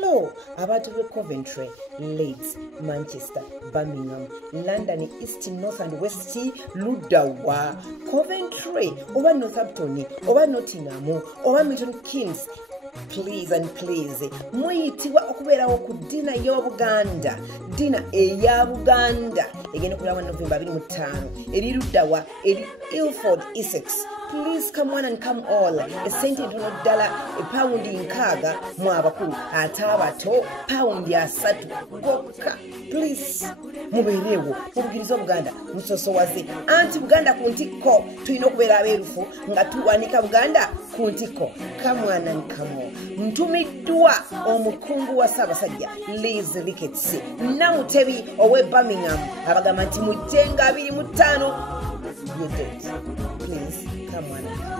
Hello, abantu be Coventry, Leeds, Manchester, Birmingham, London, East, North and West, Ludawa, Coventry, over Northampton, over Nottingham, over Milton Keynes. Please and please, muyitibwa okubeerawo ku dina y'Obuganda, dina eya Buganda egenda okulaba November 25 eri Ludawa eri Ilford, Essex. Please come on and come all. Esente ntono ddala epawundi nkaaga mu abakulu ate abato pawundi 3 gokka. Please mubeerewo mubugiriza Buganda musosowaze anti Buganda ku ntikko tulina okubeera abeerufu nga tuwanika Buganda ku ntikko. Come on and come on. Ntumiddwa omukungu wa Ssaabasajja Liz Ricketts Namutebi ow'e Birmingham abagamba nti mujje nga 25 you did. Please come on.